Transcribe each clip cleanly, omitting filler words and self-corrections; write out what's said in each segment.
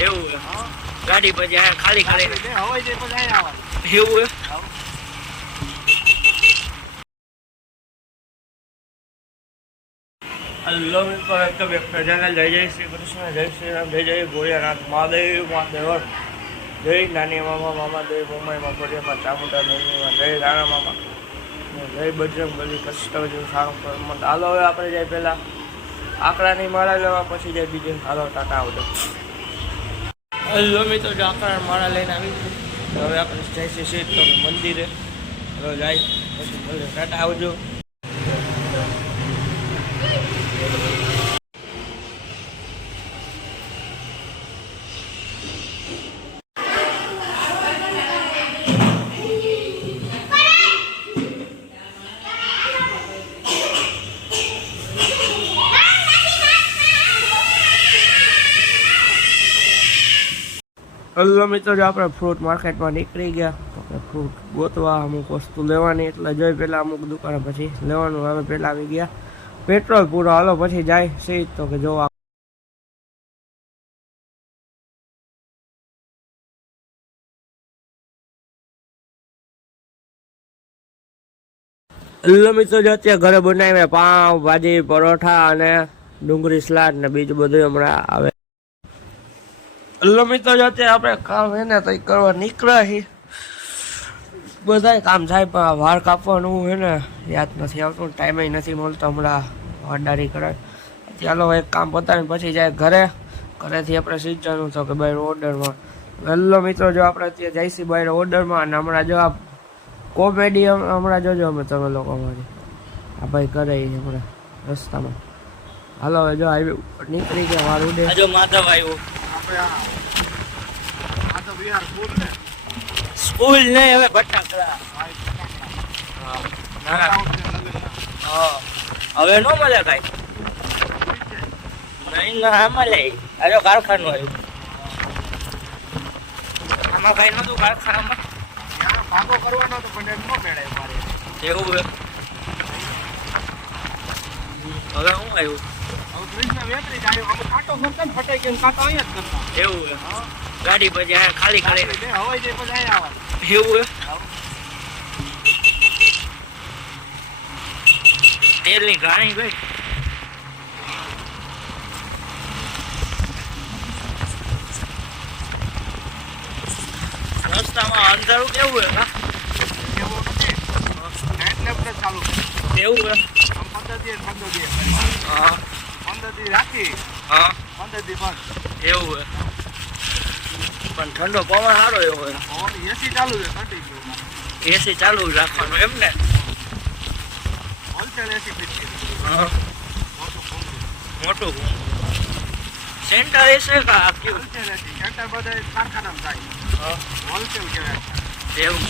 એવું ગાડી પછી ખાલી ખાલી એવું હલો મિત્રો એકદમ એક પ્રજાને જય જય શ્રી કૃષ્ણ જય શ્રી રામ જય જય ભોળિયાનાથ મહાદેવ મહાદેવ જય નાની મામા મામા દેવ મુંબઈમાં ભોળિયામાં ચામુંડા દેવીમાં જય રાણા મામા જય બજરંગ બલી કષ્ટભંજન સારું હાલો હવે આપણે જાય પહેલાં આંકડાની માળા લેવા પછી જાય બીજે હાલો ટાટા આવજો હલો મિત્રો જો આંકડાની માળા લઈને આવી હવે આપણે જઈશું સીધો મંદિરે હવે જાય પછી ભલે ટાટા આવજો હલો મિત્રો જો આપણે ફ્રૂટ માર્કેટમાં નીકળી ગયા તો કે ફ્રૂટ ગોતવા અમુક વસ્તુ લેવાની એટલે જોઈ પહેલાં અમુક દુકાને પછી લેવાનું હવે પહેલાં આવી ગયા પેટ્રોલ પૂરો હાલો પછી જાય સીધ તો કે જોવા હલો મિત્રો જો અત્યારે ઘરે બનાવીને પાઉં ભાજી પરોઠા અને ડુંગળી સલાડ ને બીજું બધું હમણાં આવે હલો મિત્રો જો અત્યારે આપણે કામ હે ને તો કરવા નીકળ્યા છીએ બધા કામ થાય પણ વાળ કાપવાનું હે ને યાદ નથી આવતું ટાઈમે નથી મળતો હમણાં વાડારી કરાય ચાલો એક કામ પતાવીને પછી જાય ઘરેથી આપણે સીધવાનું તો કે બહાર ઓર્ડરમાં હલો મિત્રો જો આપણે અત્યારે જઈશું બહાર ઓર્ડરમાં અને હમણાં જો આ કોમેડી હમણાં જોજો અમે તમે લોકો અમારી આ ભાઈ કરે હમણાં રસ્તામાં હાલો હવે જો આવી નીકળી ગયા વાર ઉડે જો માધવ આવ્યો સ્કૂલ નહીં હવે ભટકડા હવે નો મળે કઈ નહીં ના મળે આ કારખાનું આવ્યું આમાં કઈ નતું કારખાનામાં ભાગો કરવાનો તો પણ ન મેળે મારે એવું હવે શું આવ્યું એવું ગાડી પછી ખાલી ખાલી એવું તેલની ગાણી ગઈ રસ્તામાં અંધારું કેવું હે એવું એવું પણ ઠંડો પવન સારો એવો એસી ચાલુ રાખવાનું એમ ને મોટું સેન્ટર એસે કા સેન્ટર બધા કારખાનામાં થાય હોલસેલ કહેવાય એવું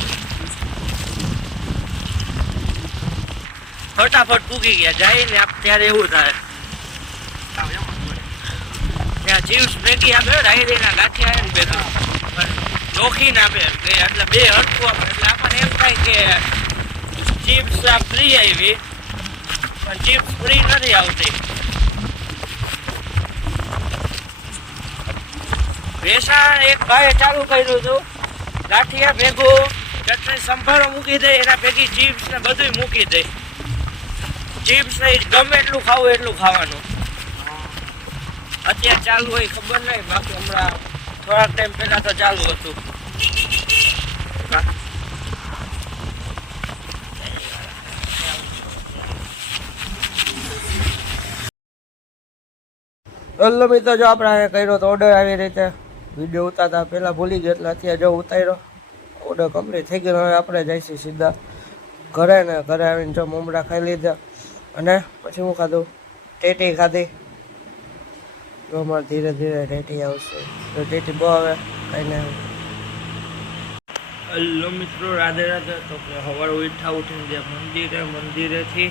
ફટાફટ પૂગી ગયા જાય ને ત્યારે એવું થાય ત્યાં ચીપ્સ ભેગી આપે રાયડીના ગાંઠિયા ને ભેગા પણ નોખી ના આપે એટલે બે હડકું આપે એટલે આપણને એમ થાય કે ચીપ્સ આ ફ્રી આવી પણ ચીપ્સ ફ્રી નથી આવતી વેચાણ એક ભાઈએ ચાલુ કર્યું હતું ગાંઠિયા ભેગું ચટણી સંભારો મૂકી દે એના ભેગી ચીપ્સ ને બધું મૂકી દે ચીપ્સ નહીં ગમે એટલું ખાવું એટલું ખાવાનું અત્યારે ચાલુ હોય ખબર નહીં બાકી હમણાં થોડાક ટાઈમ પહેલા તો ચાલુ હતું હલો મિત્રો જો આપણે કર્યો તો ઓર્ડર આવી રીતે વિડીયો ઉતારતા પહેલાં ભૂલી ગયો એટલે અત્યારે જો ઉતાર્યો ઓર્ડર કમ્પ્લીટ થઈ ગયો હવે આપણે જઈશું સીધા ઘરે ને ઘરે આવીને જો મમરા ખાઈ લીધા અને પછી હું ખાધું ટેટી ખાધી તો અમારે ધીરે ધીરે ટેટી આવશે તો ટેટી બહુ આવે કંઈ નહીં હલો મિત્રો રાધે રાધે તો કે સવારે ઉઠીને ગયા મંદિરેથી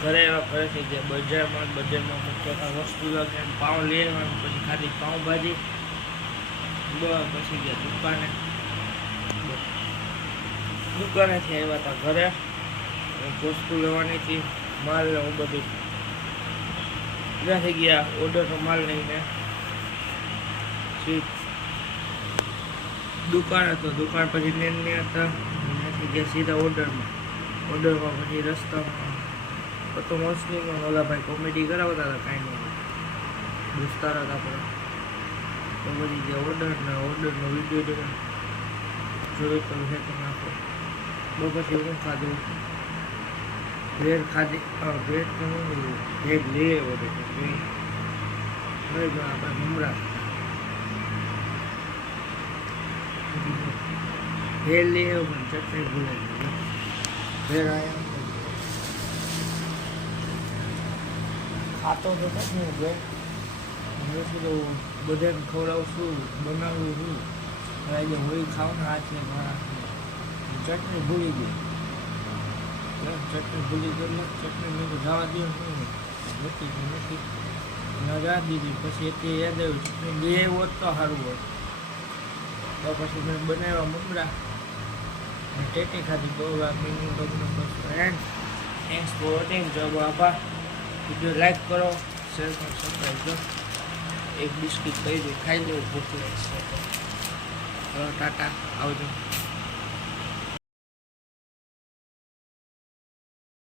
ઘરેથી ગયા બજારમાં મુખ્ય વસ્તુ લાગે પાઉં લઈ આવવાનું પછી ખાધી પાઉંભાજી પછી ગયા દુકાનેથી આવ્યા હતા ઘરે વસ્તુ લેવાની હતી માલ ને હું બધું બધા થઈ ગયા ઓર્ડરનો માલ લઈને દુકાન હતો, દુકાન પછી ને હતા ત્યાંથી ગયા સીધા ઓર્ડરમાં પછી રસ્તામાં તો મોસ્ટલીમાં ઓલા ભાઈ કોમેડી કરાવતા હતા કાંઈ નહીં દોસ્તાર હતા આપણે તો પછી જે ઓર્ડરનો વિડીયો જોયો તો છે તો નાખો બહુ પછી હું ખાધું ભેળ ખાધી ભેળ તો નહીં ભેળ લઈ આવ્યો હવે આપણે મમરા ભેળ લઈ આવ્યો પણ ચટણી ભૂલાઈ ગઈ ભેળ આવ્યા ખાતો તો નથી ભેળ મેં કીધું બધાને ખવડાવશું બનાવવું શું આજે હોળી ખાવાના હાથે ચટણી ભૂલી ગઈ ચટણી ભૂલી ગઈ ચટણી મેં તો જવા દે નથી જવા દીધી પછી એ યાદ આવ્યું ચટણી લઈ આવ્યો હોત તો સારું હોત તો પછી મેં બનાવ્યા મમરા ટેટી ખાધી બહુ meaning and thanks for watching જબ આભાર વિડીયો લાઈક કરો શેર કરો સબસ્ક્રાઈબ કરો એક બિસ્કિટ ખાઈ લેવું ભૂખ લાગશે ટાટા આવજો.